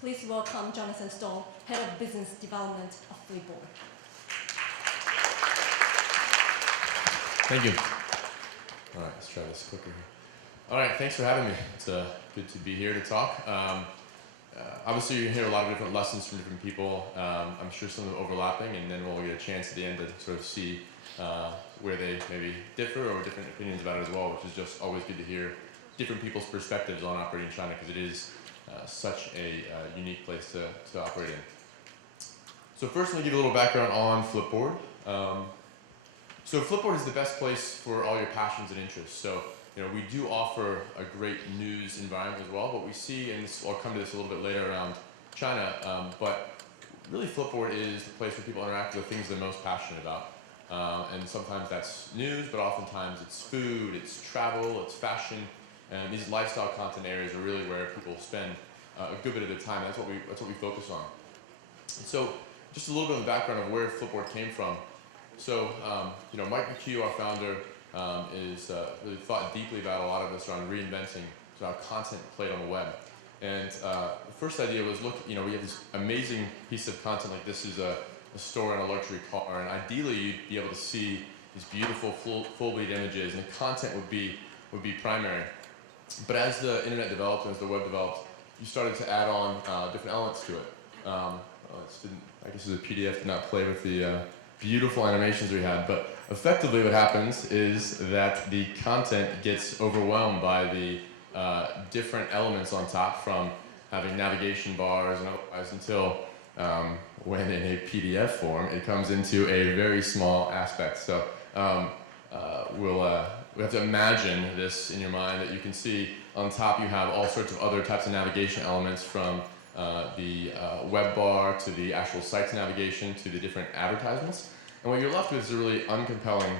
Please welcome Jonathan Stull, Head of Business Development of Flipboard. Thank you. All right, let's try this quicker here. All right, thanks for having me. It's good to be here to talk. Obviously, you hear a lot of different lessons from different people. I'm sure some of them overlapping, and then we'll get a chance at the end to sort of see where they maybe differ or different opinions about it as well, which is just always good to hear different people's perspectives on operating in China, because it is such a unique place to operate in. So first, let me give you a little background on Flipboard. So Flipboard is the best place for all your passions and interests. So we do offer a great news environment as well, but we see, and I'll come to this a little bit later around China, but really Flipboard is the place where people interact with the things they're most passionate about. And sometimes that's news, but oftentimes it's food, it's travel, it's fashion, and these lifestyle content areas are really where people spend a good bit of their time. That's what we focus on. And so just a little bit of the background of where Flipboard came from. So Mike McHugh, our founder, is really thought deeply about a lot of this around reinventing how content played on the web. And the first idea was, look, we have this amazing piece of content like this is a store in a luxury car, and ideally you'd be able to see these beautiful full bleed images, and the content would be primary. But as the internet developed, as the web developed, you started to add on different elements to it. I guess the PDF did not play with the beautiful animations we had, but effectively what happens is that the content gets overwhelmed by the different elements on top, from having navigation bars and otherwise, until when in a PDF form it comes into a very small aspect. So we have to imagine this in your mind, that you can see on top you have all sorts of other types of navigation elements, from the web bar to the actual site's navigation to the different advertisements. And what you're left with is a really uncompelling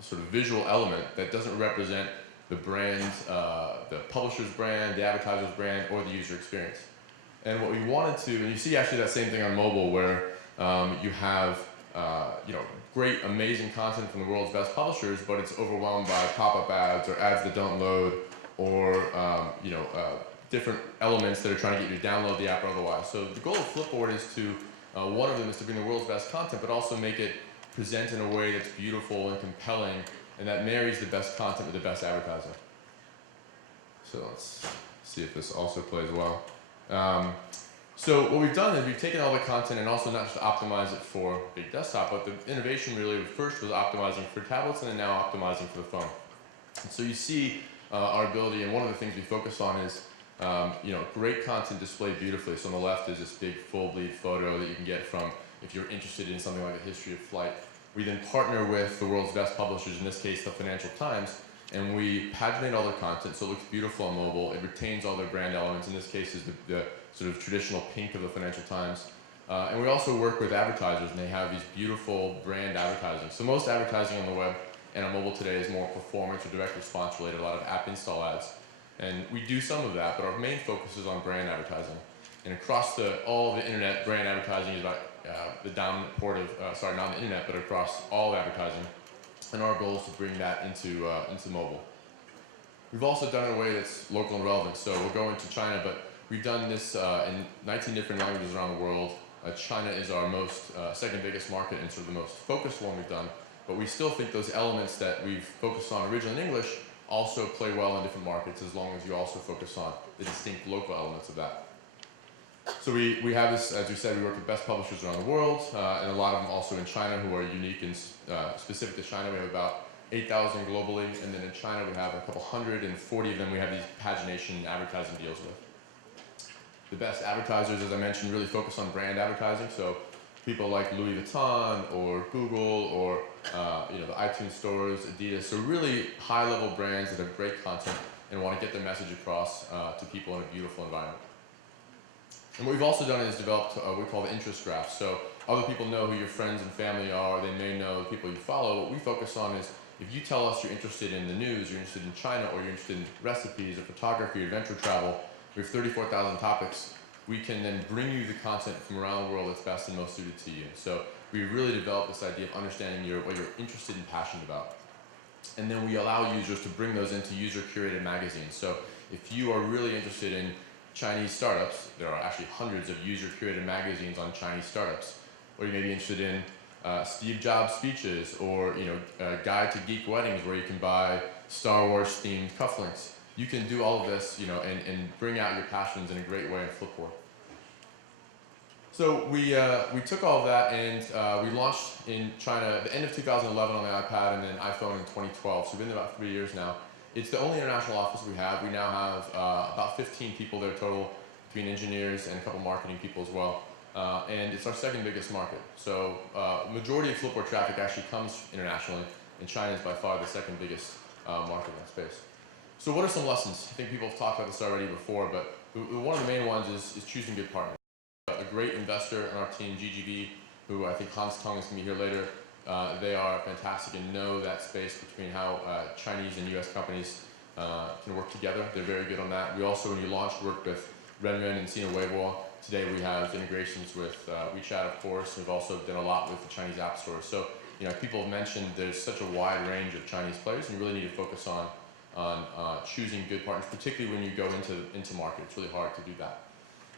sort of visual element that doesn't represent the brand, the publisher's brand, the advertiser's brand, or the user experience. And what we wanted to, and you see actually that same thing on mobile, where you have great, amazing content from the world's best publishers, but it's overwhelmed by pop-up ads or ads that don't load, or different elements that are trying to get you to download the app or otherwise. So the goal of Flipboard is to, one of them is to bring the world's best content, but also make it present in a way that's beautiful and compelling, and that marries the best content with the best advertising. So let's see if this also plays well. So what we've done is we've taken all the content, and also not just to optimize it for big desktop, but the innovation really first was optimizing for tablets, and then now optimizing for the phone. And so you see our ability, and one of the things we focus on is great content displayed beautifully. So on the left is this big full bleed photo that you can get from, if you're interested in something like the history of flight. We then partner with the world's best publishers, in this case the Financial Times, and we paginate all their content so it looks beautiful on mobile. It retains all their brand elements. In this case is the sort of traditional pink of the Financial Times. And we also work with advertisers, and they have these beautiful brand advertising. So most advertising on the web and on mobile today is more performance or direct response related, a lot of app install ads. And we do some of that, but our main focus is on brand advertising. And across all the internet, brand advertising is about the dominant port of, not on the internet, but across all advertising. And our goal is to bring that into mobile. We've also done it in a way that's local and relevant. So we'll go into China, but we've done this in 19 different languages around the world. China is our second biggest market, and sort of the most focused one we've done. But we still think those elements that we've focused on originally in English also play well in different markets, as long as you also focus on the distinct local elements of that. So we have this, as we said, we work with best publishers around the world, and a lot of them also in China who are unique and specific to China. We have about 8,000 globally, and then in China we have a couple hundred, and 40 of them we have these pagination advertising deals with. The best advertisers, as I mentioned, really focus on brand advertising. So people like Louis Vuitton or Google or the iTunes stores, Adidas. So really high-level brands that have great content and want to get their message across to people in a beautiful environment. And what we've also done is developed what we call the interest graph. So other people know who your friends and family are. They may know the people you follow. What we focus on is, if you tell us you're interested in the news, you're interested in China, or you're interested in recipes or photography or adventure travel, we have 34,000 topics. We can then bring you the content from around the world that's best and most suited to you. So we really developed this idea of understanding what you're interested and passionate about. And then we allow users to bring those into user-curated magazines. So if you are really interested in Chinese startups. There are actually hundreds of user-curated magazines on Chinese startups. Or you may be interested in Steve Jobs speeches, or Guide to Geek Weddings, where you can buy Star Wars themed cufflinks. You can do all of this, and bring out your passions in a great way in Flipboard. So we took all of that and we launched in China at the end of 2011 on the iPad, and then iPhone in 2012. So we've been there about 3 years now. It's the only international office we have. We now have about 15 people there total, between engineers and a couple marketing people as well. And it's our second biggest market. So majority of Flipboard traffic actually comes internationally, and China is by far the second biggest market in that space. So what are some lessons? I think people have talked about this already before, but one of the main ones is choosing good partners. A great investor on our team, GGB, who I think Hans Tung is going to be here later, they are fantastic and know that space between how Chinese and US companies can work together. They're very good on that. We also, when you launched, worked with Renren and Sina Weibo. Today we have integrations with WeChat, of course. We've also done a lot with the Chinese app stores. So, people have mentioned there's such a wide range of Chinese players, and you really need to focus on choosing good partners, particularly when you go into market. It's really hard to do that.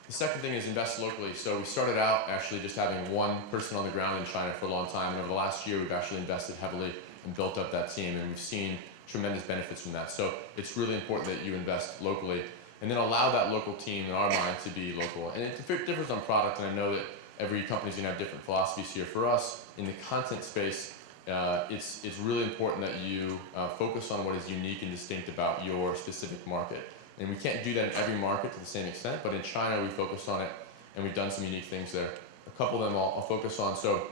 The second thing is invest locally. So we started out actually just having one person on the ground in China for a long time, and over the last year we've actually invested heavily and built up that team, and we've seen tremendous benefits from that. So it's really important that you invest locally, and then allow that local team, in our mind, to be local. And it differs on product, and I know that every company's going to have different philosophies here. For us, in the content space, it's really important that you focus on what is unique and distinct about your specific market. And we can't do that in every market to the same extent, but in China we focused on it, and we've done some unique things there. A couple of them I'll focus on. So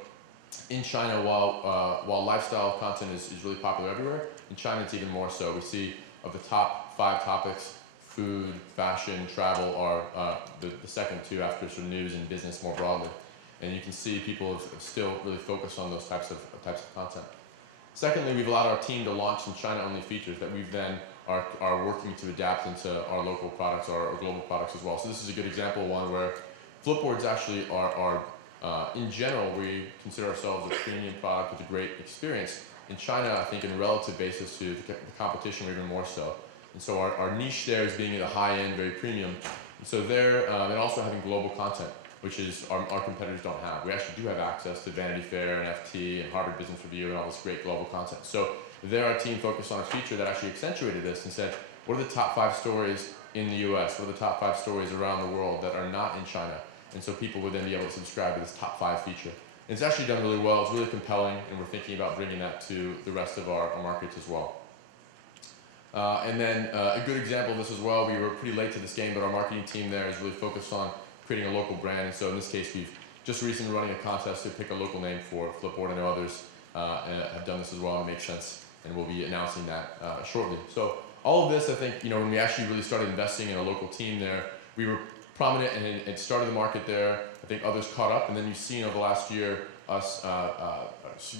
in China, while lifestyle content is really popular everywhere, in China it's even more so. We see of the top 5 topics, food, fashion, travel are the second two after sort of news and business more broadly. And you can see people have still really focused on those types of content. Secondly, we've allowed our team to launch some China-only features that we've then are working to adapt into our local products or global products as well. So this is a good example of one where Flipboards actually are in general, we consider ourselves a premium product with a great experience. In China, I think in a relative basis to the competition, we're even more so. And so our niche there is being at a high end, very premium. And so there, and also having global content, which is our competitors don't have. We actually do have access to Vanity Fair and FT and Harvard Business Review and all this great global content. So there our team focused on a feature that actually accentuated this and said, what are the top 5 stories in the US? What are the top 5 stories around the world that are not in China? And so people would then be able to subscribe to this top 5 feature. And it's actually done really well. It's really compelling, and we're thinking about bringing that to the rest of our markets as well. And then a good example of this as well, we were pretty late to this game, but our marketing team there is really focused on creating a local brand. And so in this case, we've just recently running a contest to pick a local name for Flipboard. I know others have done this as well, and it makes sense. And we'll be announcing that shortly. So all of this, I think, when we actually really started investing in a local team there, we were prominent and it started the market there. I think others caught up, and then you've seen over the last year us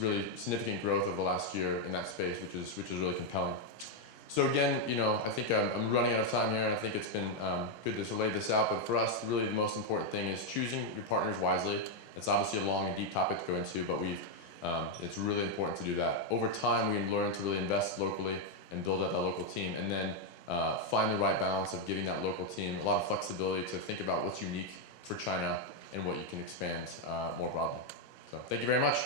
really significant growth over the last year in that space, which is really compelling. So again, I think I'm running out of time here, and I think it's been good to lay this out. But for us, really the most important thing is choosing your partners wisely. It's obviously a long and deep topic to go into, but it's really important to do that. Over time, we learn to really invest locally and build up that local team, and then find the right balance of giving that local team a lot of flexibility to think about what's unique for China and what you can expand more broadly. So thank you very much.